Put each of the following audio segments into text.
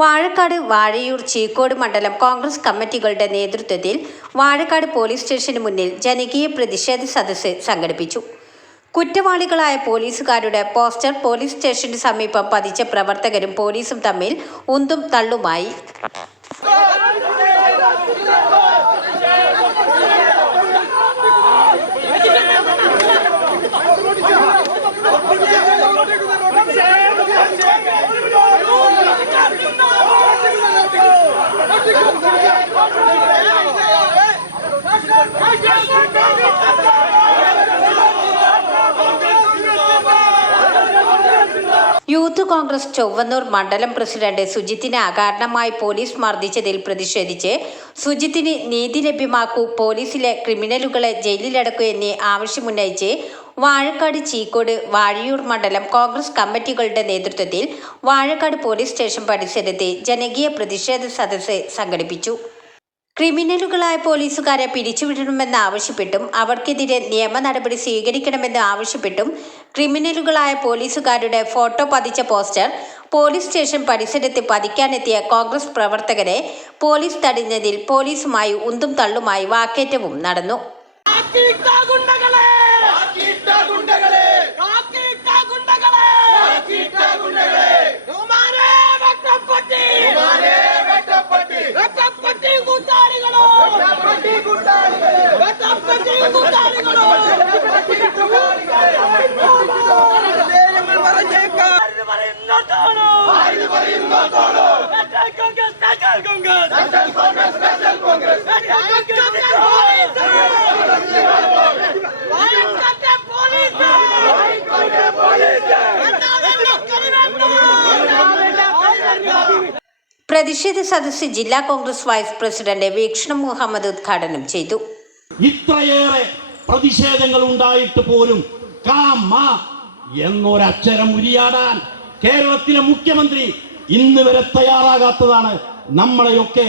വാഴക്കാട്, വാഴയൂർ, ചീക്കോട് മണ്ഡലം കോൺഗ്രസ് കമ്മിറ്റികളുടെ നേതൃത്വത്തിൽ വാഴക്കാട് പോലീസ് സ്റ്റേഷന് മുന്നിൽ ജനകീയ പ്രതിഷേധ സദസ്സ് സംഘടിപ്പിച്ചു. കുറ്റവാളികളായ പോലീസുകാരുടെ പോസ്റ്റർ പോലീസ് സ്റ്റേഷന് സമീപം പതിച്ച പ്രവർത്തകരും പോലീസും തമ്മിൽ ഉന്തും തള്ളുമായി. യൂത്ത് കോൺഗ്രസ് ചൊവ്വന്നൂർ മണ്ഡലം പ്രസിഡന്റ് സുജിത്തിനെ അകാരണമായി പോലീസ് മർദ്ദിച്ചതിൽ പ്രതിഷേധിച്ച് സുജിത്തിന് നീതി ലഭ്യമാക്കൂ, പോലീസിലെ ക്രിമിനലുകളെ ജയിലിലടക്കൂ എന്നീ ആവശ്യമുന്നയിച്ച് വാഴക്കാട്, ചീക്കോട്, വാഴയൂർ മണ്ഡലം കോൺഗ്രസ് കമ്മിറ്റികളുടെ നേതൃത്വത്തിൽ വാഴക്കാട് പോലീസ് സ്റ്റേഷൻ പരിസരത്ത് ജനകീയ പ്രതിഷേധ സദസ്സ് സംഘടിപ്പിച്ചു. ക്രിമിനലുകളായ പോലീസുകാരെ പിരിച്ചുവിടണമെന്ന് ആവശ്യപ്പെട്ടും അവർക്കെതിരെ നിയമ നടപടി സ്വീകരിക്കണമെന്ന് ആവശ്യപ്പെട്ടും ക്രിമിനലുകളായ പോലീസുകാരുടെ ഫോട്ടോ പതിച്ച പോസ്റ്റർ പോലീസ് സ്റ്റേഷൻ പരിസരത്ത് പതിക്കാനെത്തിയ കോൺഗ്രസ് പ്രവർത്തകരെ പോലീസ് തടഞ്ഞതിൽ പോലീസുമായി ഉന്തും തള്ളുമായി വാക്കേറ്റവും നടന്നു. പ്രതിഷേധ സദസ്സ് ജില്ലാ കോൺഗ്രസ് വൈസ് പ്രസിഡന്റ് വീക്ഷണം മുഹമ്മദ് ഉദ്ഘാടനം ചെയ്തു. ഇത്രയേറെ പ്രതിഷേധങ്ങൾ ഉണ്ടായിട്ട് പോലും എന്നൊരക്ഷരം ഉരിയാടാൻ കേരളത്തിലെ മുഖ്യമന്ത്രി ഇന്ന് വരെ തയ്യാറാകാത്തതാണ് നമ്മളെയൊക്കെ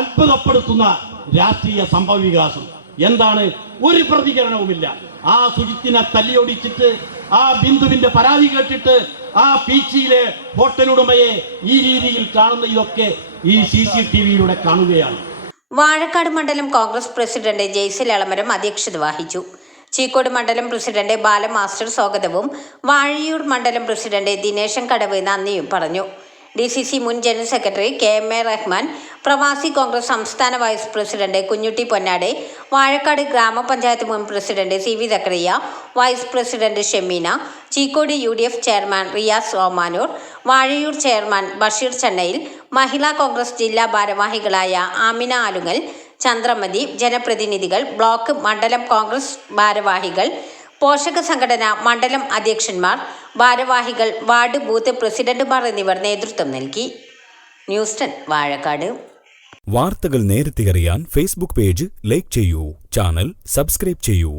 അത്ഭുതപ്പെടുത്തുന്ന രാഷ്ട്രീയ സംഭവ വികാസം. എന്താണ്? ഒരു പ്രതികരണവുമില്ല. ആ സുജിത്തിനെ തല്ലിയൊടിച്ചിട്ട്, ആ ബിന്ദുവിന്റെ പരാതി കേട്ടിട്ട്, ആ പീച്ചിയിലെ ഹോട്ടലുടമയെ ഈ രീതിയിൽ കാണുന്ന ഇതൊക്കെ ഈ CCTVയിലൂടെ കാണുകയാണ്. വാഴക്കാട് മണ്ഡലം കോൺഗ്രസ് പ്രസിഡന്റ് ജയ്സൽ എളമരം അധ്യക്ഷത വഹിച്ചു. ചീക്കോട് മണ്ഡലം പ്രസിഡന്റ് ബാലമാസ്റ്റർ സ്വാഗതവും വാഴയൂർ മണ്ഡലം പ്രസിഡന്റ് ദിനേശൻ കടവ് നന്ദിയും പറഞ്ഞു. DCC മുൻ general secretary KMA Rahman, Pravasi Congress സംസ്ഥാന വൈസ് പ്രസിഡന്റ് കുഞ്ഞുട്ടി പൊന്നാട്, വാഴക്കാട് ഗ്രാമപഞ്ചായത്ത് മുൻ president CV Zakaria, vice president Shemeena, Cheekode UDF chairman Riyas Omanoor, Vazhayur chairman Basheer ചെന്നൈയിൽ, മഹിളാ കോൺഗ്രസ് ജില്ലാ ഭാരവാഹികളായ ആമിന ആലുങ്ങൽ, ചന്ദ്രമതി, ജനപ്രതിനിധികൾ, ബ്ലോക്ക് മണ്ഡലം കോൺഗ്രസ് ഭാരവാഹികൾ, പോഷക സംഘടന മണ്ഡലം അധ്യക്ഷന്മാർ, ഭാരവാഹികൾ, വാർഡ് ബൂത്ത് പ്രസിഡന്റുമാർ എന്നിവർ നേതൃത്വം നൽകി. ന്യൂസ് 10 വാഴക്കാട്. വാർത്തകൾ നേരത്തെ അറിയാൻ ഫേസ്ബുക്ക് പേജ് ലൈക്ക് ചെയ്യൂ, ചാനൽ സബ്സ്ക്രൈബ് ചെയ്യൂ.